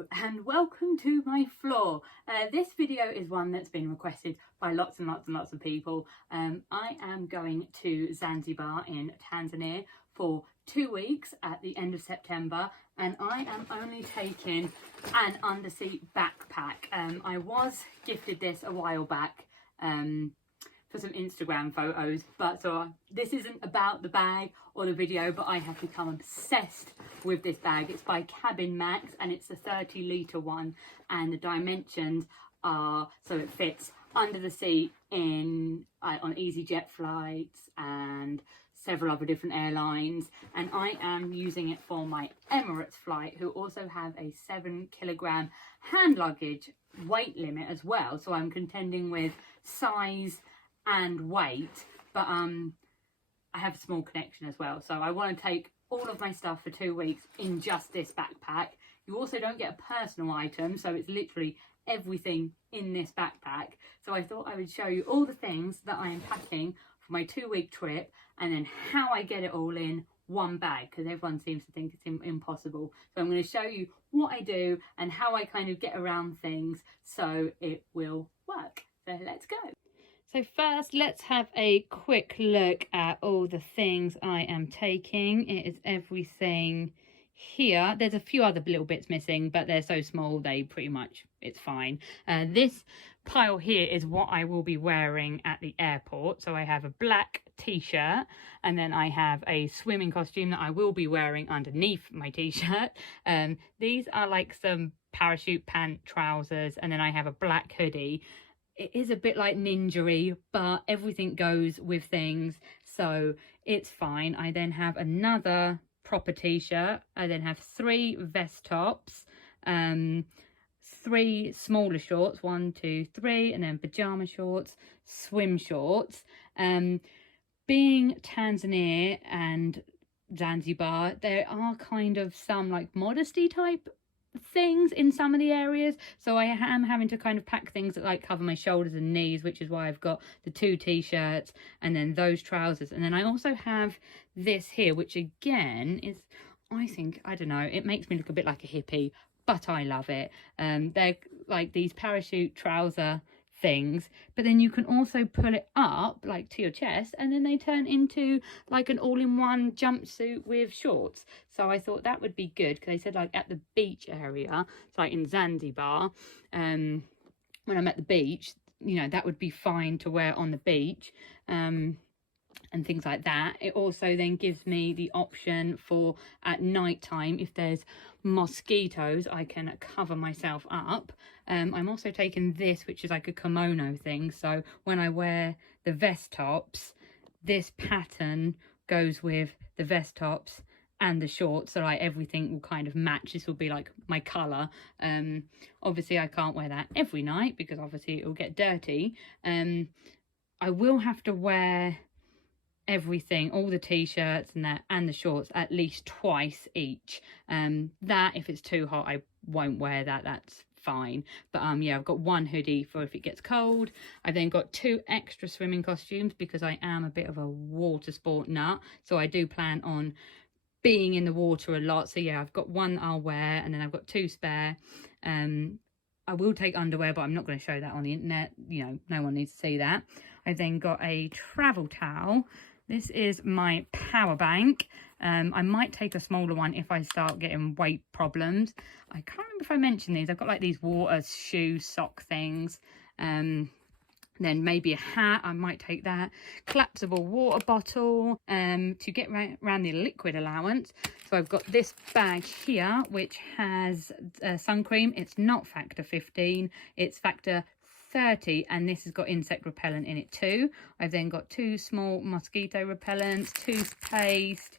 Hello and welcome to my floor. This video is one that's been requested by lots and lots of people. I am going to Zanzibar in Tanzania for 2 weeks at the end of September, and I am only taking an underseat backpack. I was gifted this a while back for some Instagram photos, but this isn't about the bag or the video, but I have become obsessed with this bag. It's by Cabin Max and it's a 30-litre one, and the dimensions are so it fits under the seat on EasyJet flights and several other different airlines, and I am using it for my Emirates flight, who also have a 7-kilogram hand luggage weight limit as well, so I'm contending with size and weight, but I have a small connection as well, so I want to take all of my stuff for 2 weeks in just this backpack. You also don't get a personal item, so it's literally everything in this backpack. So I thought I would show you all the things that I am packing for my 2-week trip, and then how I get it all in one bag, because everyone seems to think it's impossible. So I'm going to show you what I do and how I kind of get around things so it will work. So let's go. So first, let's have a quick look at all the things I am taking. It is everything here. There's a few other little bits missing, but they're so small, they pretty much, it's fine. This pile here is what I will be wearing at the airport. So I have a black t-shirt, and then I have a swimming costume that I will be wearing underneath my t-shirt. These are like some parachute pant trousers, and then I have a black hoodie. It is a bit like ninja-y, but everything goes with things, so it's fine. I then have another proper t-shirt. I then have 3 vest tops, 3 smaller shorts, 1, 2, 3, and then pajama shorts, swim shorts. Being Tanzania and Zanzibar, there are kind of some like modesty type things in some of the areas, so I am having to kind of pack things that like cover my shoulders and knees, which is why I've got the 2 t-shirts and then those trousers, and then I also have this here, which again is, I don't know, it makes me look a bit like a hippie, but I love it. They're like these parachute trouser things, but then you can also pull it up like to your chest, and then they turn into like an all-in-one jumpsuit with shorts. So I thought that would be good, because they said like at the beach area, so like in Zanzibar, when I'm at the beach, you know, that would be fine to wear on the beach, and things like that. It also then gives me the option for at night time, if there's mosquitoes, I can cover myself up. I'm also taking this, which is like a kimono thing, so when I wear the vest tops, this pattern goes with the vest tops and the shorts, so like everything will kind of match. This will be like my colour. Obviously I can't wear that every night because obviously it will get dirty. I will have to wear everything, all the t-shirts and that and the shorts, at least twice each. That if it's too hot I won't wear that, that's fine. But yeah, I've got 1 hoodie for if it gets cold. I've then got 2 extra swimming costumes because I am a bit of a water sport nut, so I do plan on being in the water a lot. So yeah, I've got 1 I'll wear, and then I've got 2 spare. I will take underwear, but I'm not going to show that on the internet, you know, no one needs to see that. I've then got a travel towel. This is my power bank. I might take a smaller one if I start getting weight problems. I can't remember if I mentioned these. I've got like these water shoe sock things. Then maybe a hat, I might take that. Collapsible water bottle to get around the liquid allowance. So I've got this bag here, which has sun cream. It's not factor 15, it's factor 30, and this has got insect repellent in it too. I've then got 2 small mosquito repellents, toothpaste,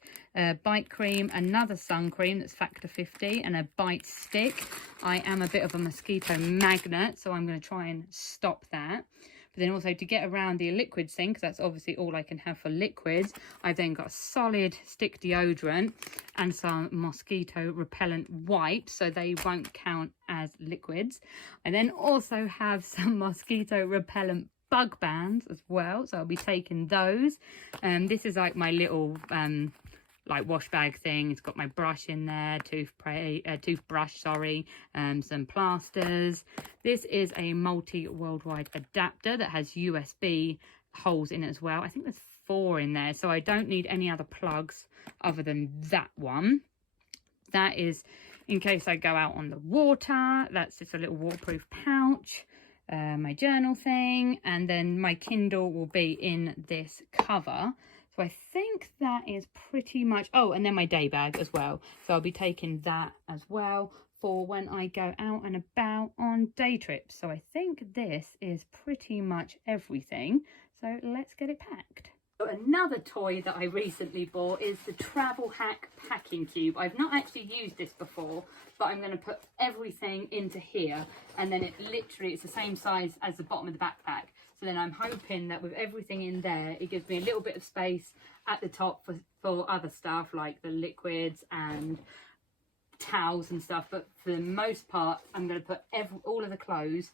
bite cream, another sun cream that's factor 50, and a bite stick. I am a bit of a mosquito magnet, so I'm going to try and stop that. But then also to get around the liquid sink, because that's obviously all I can have for liquids, I've then got a solid stick deodorant and some mosquito repellent wipes, so they won't count as liquids. I then also have some mosquito repellent bug bands as well, so I'll be taking those. This is like my little like wash bag thing. It's got my brush in there, toothbrush, sorry, some plasters. This is a multi-worldwide adapter that has USB holes in it as well. I think there's 4 in there, so I don't need any other plugs other than that one. That is in case I go out on the water. That's just a little waterproof pouch. My journal thing, and then my Kindle will be in this cover. So I think that is pretty much, oh, and then my day bag as well. So I'll be taking that as well for when I go out and about on day trips. So I think this is pretty much everything. So let's get it packed. Another toy that I recently bought is the Travel Hack Packing Cube. I've not actually used this before, but I'm going to put everything into here, and then it's the same size as the bottom of the backpack. So then I'm hoping that with everything in there, it gives me a little bit of space at the top for other stuff like the liquids and towels and stuff. But for the most part, I'm going to put all of the clothes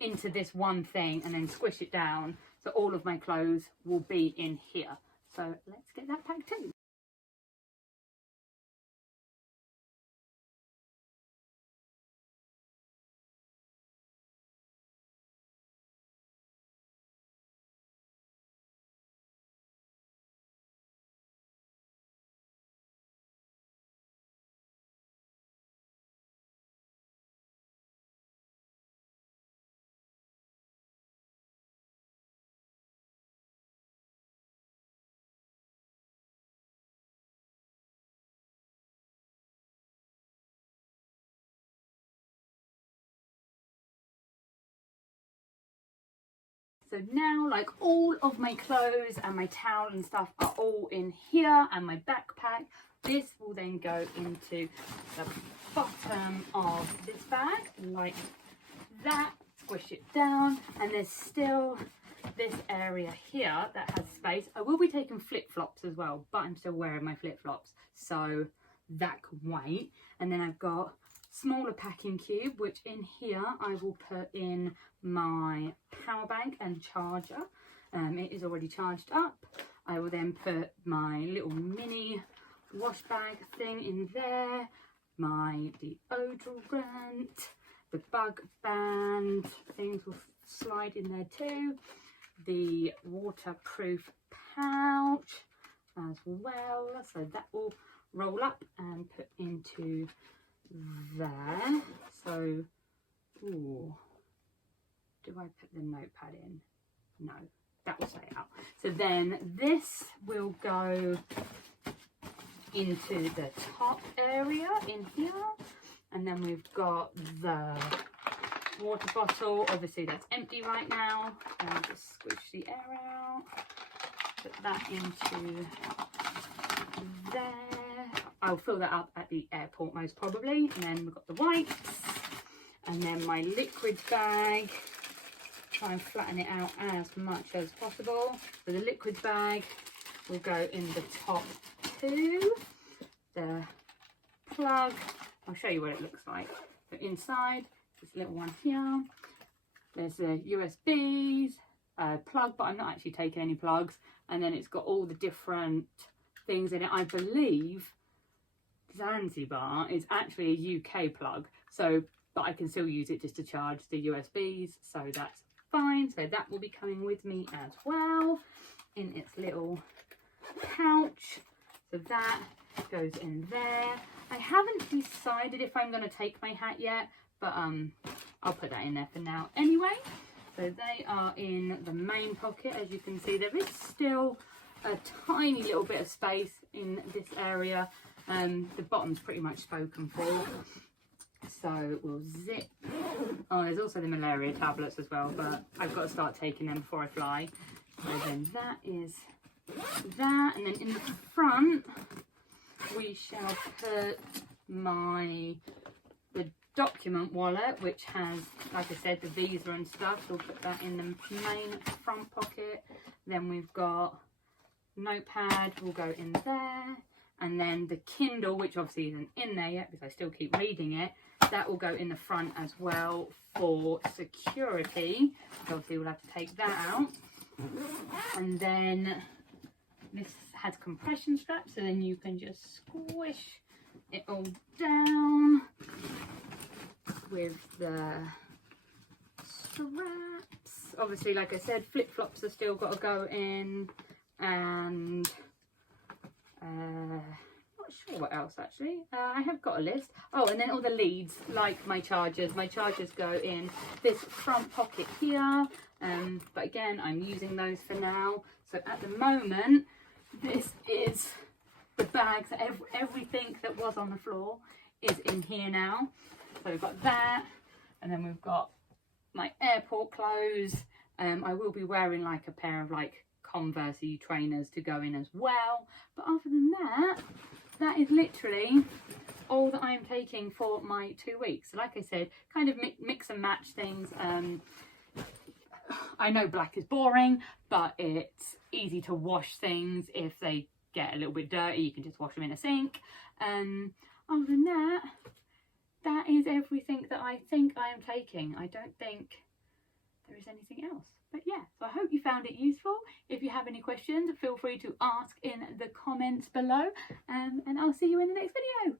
into this one thing and then squish it down. So all of my clothes will be in here. So let's get that packed too. So now, like, all of my clothes and my towel and stuff are all in here, and my backpack. This will then go into the bottom of this bag, like that. Squish it down, and there's still this area here that has space. I will be taking flip-flops as well, but I'm still wearing my flip-flops, so that can wait. And then I've got smaller packing cube, which in here I will put in my power bank and charger. It is already charged up. I will then put my little mini wash bag thing in there, my deodorant, the bug band things will slide in there too, the waterproof pouch as well, so that will roll up and put into there. So, ooh, do I put the notepad in? No, that will stay out. So then this will go into the top area in here, and then we've got the water bottle. Obviously that's empty right now, and just squish the air out, put that into there. I'll fill that up at the airport most probably. And then we've got the wipes, and then my liquids bag. Try and flatten it out as much as possible. So the liquids bag will go in the top too. The plug, I'll show you what it looks like. So inside, this little one here. There's a USBs, plug, but I'm not actually taking any plugs. And then it's got all the different things in it. I believe Zanzibar is actually a UK plug, so but I can still use it just to charge the USBs, so that's fine. So that will be coming with me as well in its little pouch. So that goes in there. I haven't decided if I'm going to take my hat yet, but I'll put that in there for now anyway. So they are in the main pocket. As you can see, there is still a tiny little bit of space in this area. The bottom's pretty much spoken for, so we'll zip. Oh, there's also the malaria tablets as well, but I've got to start taking them before I fly. So then that is that, and then in the front we shall put the document wallet, which has, like I said, the visa and stuff, so we'll put that in the main front pocket. Then we've got notepad will go in there, and then the Kindle, which obviously isn't in there yet because I still keep reading it, that will go in the front as well for security. So obviously we'll have to take that out. And then this has compression straps, so then you can just squish it all down with the straps. Obviously, like I said, flip-flops have still got to go in, and not sure what else actually. I have got a list. Oh, and then all the leads, like my chargers. My chargers go in this front pocket here, but again, I'm using those for now. So at the moment, this is the bags. Everything that was on the floor is in here now. So we've got that, and then we've got my airport clothes. I will be wearing like a pair of like Converse trainers to go in as well. But other than that, that is literally all that I'm taking for my 2 weeks. So like I said, kind of mix and match things. I know black is boring, but it's easy to wash things. If they get a little bit dirty, you can just wash them in a sink. Other than that, that is everything that I think I am taking. I don't think there is anything else. But yeah, so I hope you found it useful. If you have any questions, feel free to ask in the comments below, and I'll see you in the next video.